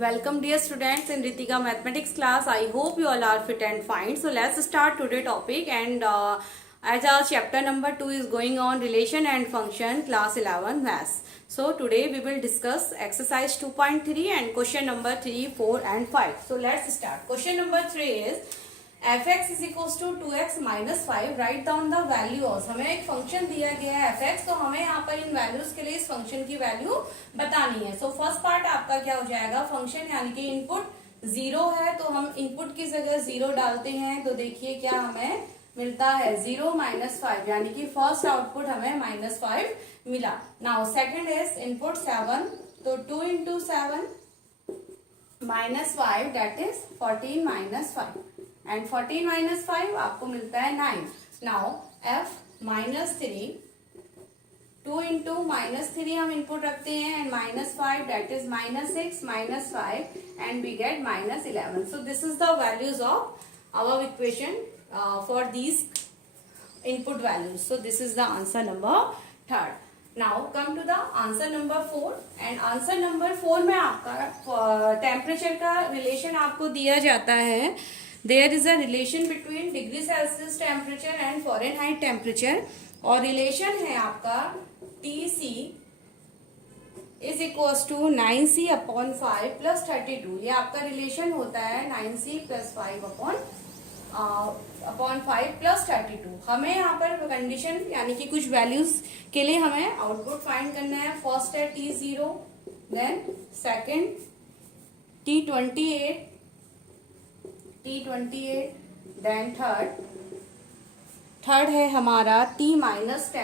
Welcome dear students in Ritika mathematics class. I hope you all are fit and fine. So let's start today topic and as our chapter number 2 is going on relation and function class 11 maths. So today we will discuss exercise 2.3 and question number 3, 4 and 5. So let's start. Question number 3 is fx is equals to 2x minus 5. Write down the values. हमें एक function दिया गया है fx, तो हमें यहाँ पर इन values के लिए इस फंक्शन की वैल्यू बतानी है. सो फर्स्ट पार्ट आपका क्या हो जाएगा, फंक्शन यानी कि इनपुट 0 है तो हम इनपुट की जगह 0 डालते हैं. तो देखिए क्या हमें मिलता है 0 माइनस 5, यानी कि फर्स्ट आउटपुट हमें -5 मिला. नाउ सेकंड इज इनपुट 7, तो 2 into 7 -5 that is 14 minus 5 and 14 minus 5 आपको मिलता है 9. नाउ f -3, 2 इंटू -3 हम इनपुट रखते हैं and -5 that is -6 -5 and we get -11. So this is the values of our equation for these input values. So this is the answer number 3. Now come to the answer number 4 and answer number 4 में आपका temperature का relation आपको दिया जाता है. There is a relation between degree Celsius temperature and Fahrenheit temperature और relation है आपका TC is equals to 9C upon 5 plus 32. ये आपका रिलेशन होता है 9C प्लस 5 अपॉन 5 प्लस 32. हमें यहाँ पर कंडीशन यानी कि कुछ वैल्यूज के लिए हमें आउटपुट फाइंड करना है. फर्स्ट है T0, then second T28, then third है हमारा T-10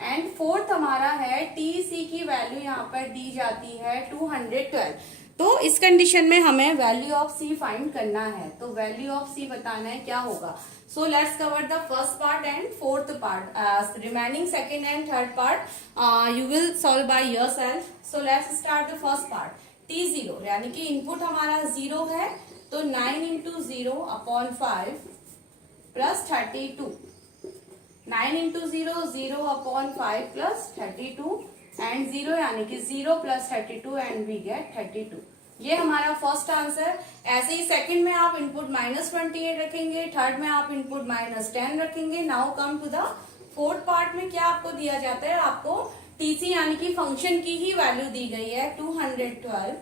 एंड फोर्थ हमारा है TC की वैल्यू यहाँ पर दी जाती है 212. तो इस कंडीशन में हमें वैल्यू ऑफ C फाइंड करना है. तो वैल्यू ऑफ C बताना है क्या होगा. So let's cover the first part and fourth part. Remaining second and third part you will solve by yourself. So let's start the first part. T0 यानी कि input हमारा 0 है तो 9 into 0 upon 5 plus 32. 9 into 0 upon 5 plus 32 and 0 यानी कि 0 plus 32 and we gate 32. ये हमारा first answer. ऐसे ही सेकंड में आप इनपुट -28 रखेंगे, थर्ड में आप इनपुट -10 रखेंगे. Now come to the fourth part में क्या आपको दिया जाता है, आपको TC यानी कि फंक्शन की ही वैल्यू दी गई है 212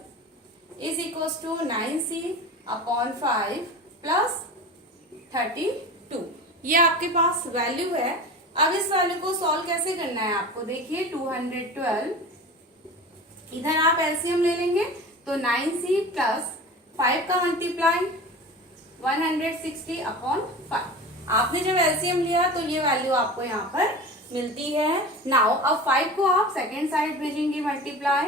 is equals to 9C upon 5 plus 32. ये आपके पास वैल्यू है. अब इस वैल्यू को सॉल्व कैसे करना है आपको. देखिए 212 इधर आप एलसीएम ले लेंगे तो 9C प्लस 5 का मल्टीप्लाई 160 अपॉन 5. आपने जब एलसीएम लिया तो ये वैल्यू आपको यहाँ पर मिलती है. नाउ अब 5 को आप सेकेंड साइड भेजेंगे multiply,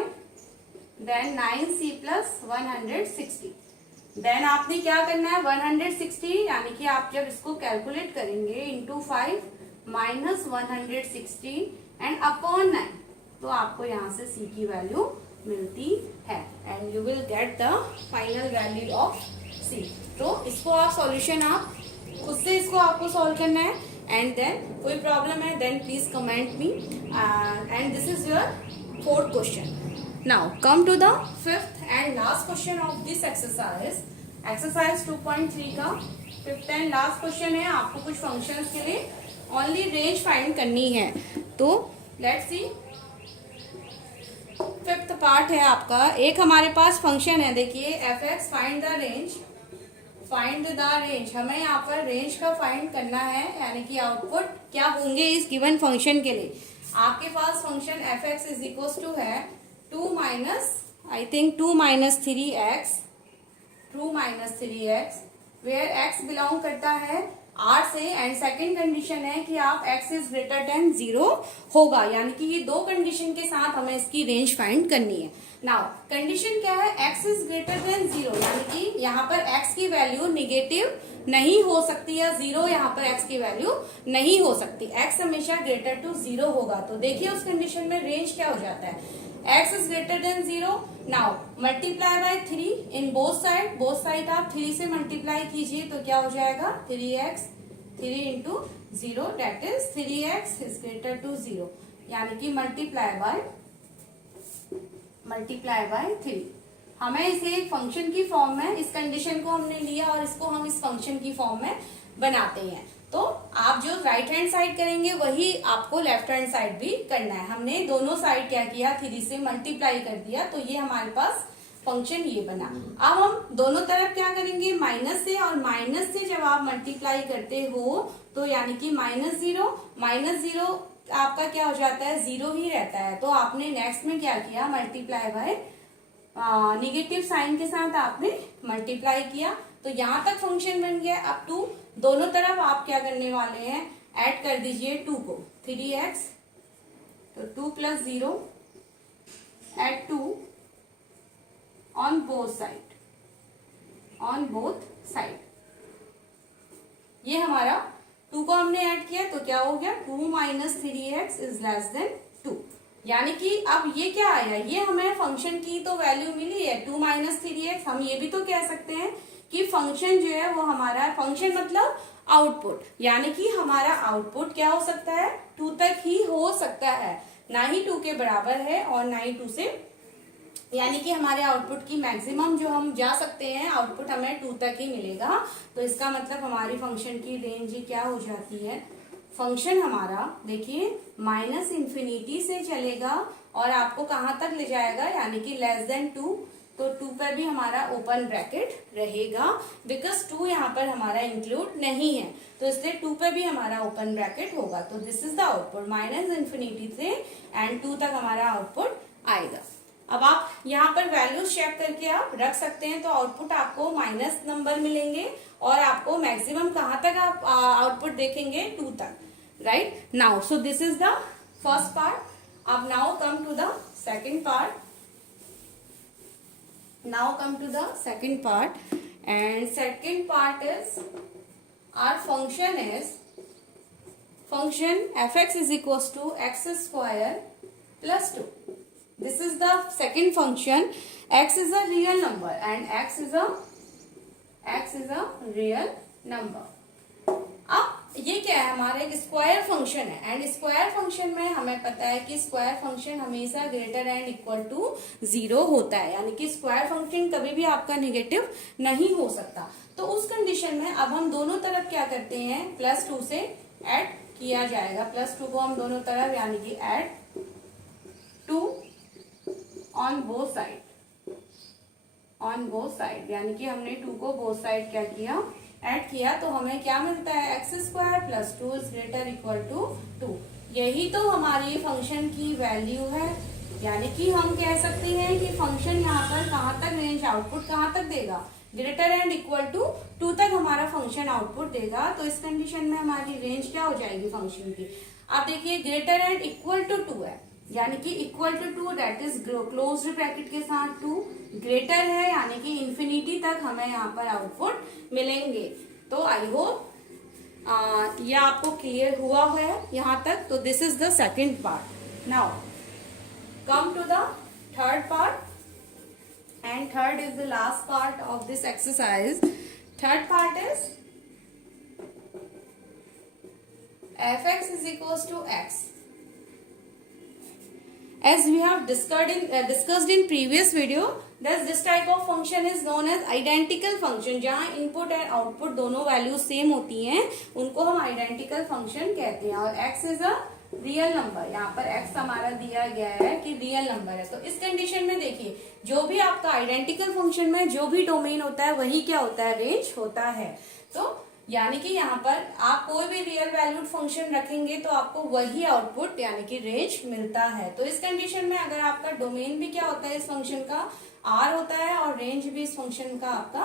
then 9C plus 160. Then आपने क्या करना है 160 यानी कि आप जब इसको कैलकुलेट करेंगे इंटू 5 माइनस 160 एंड अपॉन 9, तो आपको यहाँ से C की वैल्यू मिलती है and you will get the final value of C. तो इसको आप सॉल्यूशन आप खुद से इसको आपको सॉल्व करना है एंड देन कोई प्रॉब्लम है then please comment me and this is your fourth question. Now come to the fifth and last question of this exercise 2.3 का फिफ्थ एंड लास्ट क्वेश्चन है. आपको कुछ फंक्शंस के लिए ओनली रेंज फाइंड करनी है. तो लेट्स सी फिफ्थ पार्ट है आपका. एक हमारे पास फंक्शन है, देखिए fx फाइंड द रेंज. हमें यहाँ पर रेंज का फाइंड करना है यानी कि आउटपुट क्या होंगे इस गिवन फंक्शन के लिए. आपके पास function fx is equals to है 2 minus 3x where x belong करता है R से एंड सेकेंड कंडीशन है कि आप x इज ग्रेटर देन 0 होगा. यानी कि ये दो कंडीशन के साथ हमें इसकी रेंज फाइंड करनी है. नाउ कंडीशन क्या है, x इज ग्रेटर देन 0 यानी कि यहाँ पर x की वैल्यू निगेटिव नहीं हो सकती या 0 यहाँ पर x की वैल्यू नहीं हो सकती. x हमेशा ग्रेटर टू 0 होगा. तो देखिए उस कंडीशन में रेंज क्या हो जाता है, x is greater than 0. Now multiply by 3 in both side आप 3 से मल्टीप्लाई कीजिए तो क्या हो जाएगा 3x 3 into 0 that is 3x is greater to 0 यानी कि मल्टीप्लाई बाय मल्टीप्लाई बाय 3। हमें इसे एक फंक्शन की फॉर्म में, इस कंडीशन को हमने लिया और इसको हम इस फंक्शन की फॉर्म में बनाते हैं। तो आप जो राइट हैंड साइड करेंगे वही आपको लेफ्ट हैंड साइड भी करना है। हमने दोनों साइड क्या किया, 3 से मल्टीप्लाई कर दिया, तो ये हमारे पास फंक्शन ये बना। अब हम दोनों तरफ क्या करेंगे, माइनस से, और माइनस से जब आप मल्टीप्लाई करते हो तो यानी कि -0 आपका क्या हो जाता है, 0 ही रहता है। तो आपने नेक्स्ट में क्या किया, मल्टीप्लाई बाय निगेटिव साइन के साथ आपने मल्टीप्लाई किया, तो यहां तक फंक्शन बन गया। अब 2 दोनों तरफ आप क्या करने वाले हैं, ऐड कर दीजिए 2 को, 3x, तो 2 + 0 एड 2 ऑन बोथ साइड। ये हमारा 2 को हमने ऐड किया तो क्या हो गया, 2 - 3x > 2। यानी कि अब ये क्या आया, ये हमें फंक्शन की तो वैल्यू मिली है 2 - 3x। हम ये भी तो कह सकते हैं कि फंक्शन जो है वो हमारा, फंक्शन मतलब आउटपुट, यानी कि हमारा आउटपुट क्या हो सकता है, 2 तक ही हो सकता है, ना ही 2 के बराबर है और ना ही 2 से, यानी कि हमारे आउटपुट की मैक्सिमम जो हम जा सकते हैं, आउटपुट हमें 2 तक ही मिलेगा। तो इसका मतलब हमारी फंक्शन की रेंज क्या हो जाती है, फंक्शन हमारा देखिए -∞ से चलेगा और आपको कहां तक ले जाएगा, यानी कि <2। तो 2 पर भी हमारा ओपन ब्रैकेट रहेगा, बिकॉज 2 यहाँ पर हमारा इंक्लूड नहीं है, तो इसलिए 2 पर भी हमारा ओपन ब्रैकेट होगा। तो दिस इज द आउटपुट, -∞ से एंड 2 तक हमारा आउटपुट आएगा। अब आप यहाँ पर वैल्यूज चेक करके आप रख सकते हैं, तो आउटपुट आपको माइनस नंबर मिलेंगे और आपको मैक्सिमम कहाँ तक आप आउटपुट देखेंगे, 2 तक, right. Now so this is the first part. अब now come to the second part. And second part is our function fx is equals to x² plus 2. This is the second function. X is a real number and x is a real number. अब ये क्या है, हमारा एक square function है, and square function में हमें पता है कि स्क्वायर फंक्शन हमेशा > 0 होता है, यानी कि स्क्वायर फंक्शन कभी भी आपका नेगेटिव नहीं हो सकता। तो उस कंडीशन में अब हम दोनों तरफ क्या करते हैं, +2 से ऐड किया जाएगा, +2 को हम दोनों तरफ, यानी कि ऐड 2 ऑन बोथ साइड, यानी कि हमने 2 को बोथ साइड क्या किया, ऐड किया, तो हमें क्या मिलता है, x² + 2 > 2। यही तो हमारी फंक्शन की वैल्यू है, यानी कि हम कह सकते हैं कि फंक्शन यहाँ पर कहाँ तक रेंज, आउटपुट कहाँ तक देगा, > 2 तक हमारा फंक्शन आउटपुट देगा। तो इस कंडीशन में हमारी रेंज क्या हो जाएगी फंक्शन की, आप देखिए > 2 है, यानी कि =2, दैट इज क्लोज्ड ब्रैकेट के साथ 2 ग्रेटर है, यानी कि इन्फिनिटी तक हमें यहाँ पर आउटपुट मिलेंगे। तो आई होप ये आपको क्लियर हुआ है यहाँ तक। तो this is the second part. Now come to the third part, and third is the last part of this exercise. Third part is fx is equals to x. As we have discussed in previous video, that this type of function is known as identical function. जहाँ input and output दोनों value same होती हैं, उनको हम identical function कहते हैं। और x is a real number, यहाँ पर x हमारा दिया गया है कि रियल नंबर है। तो इस कंडीशन में देखिए, जो भी आपका आइडेंटिकल फंक्शन में जो भी डोमेन होता है वही क्या होता है, रेंज होता है। तो यानी कि यहाँ पर आप कोई भी रियल वैल्यूड फंक्शन रखेंगे तो आपको वही आउटपुट यानी कि रेंज मिलता है। तो इस कंडीशन में अगर आपका डोमेन भी क्या होता है, इस फंक्शन का R होता है, और रेंज भी इस फंक्शन का आपका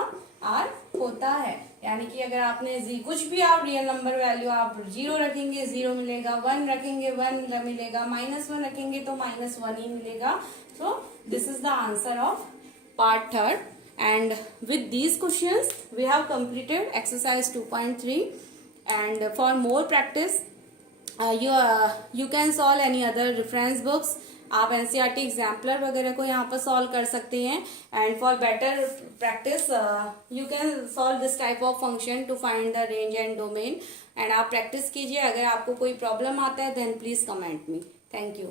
R होता है। यानी कि अगर आपने कुछ भी आप रियल नंबर वैल्यू आप 0 रखेंगे 0 मिलेगा, 1 रखेंगे 1 मिलेगा, -1 रखेंगे तो -1 ही मिलेगा। सो this is the answer of part third. And with these questions we have completed exercise 2.3, and for more practice you can solve any other reference books. आप NCERT एग्जाम्पलर वगैरह को यहाँ पर सॉल्व कर सकते हैं, and for better practice you can solve this type of function to find the range and domain. And आप practice कीजिए, अगर आपको कोई प्रॉब्लम आता है then please comment me. Thank you.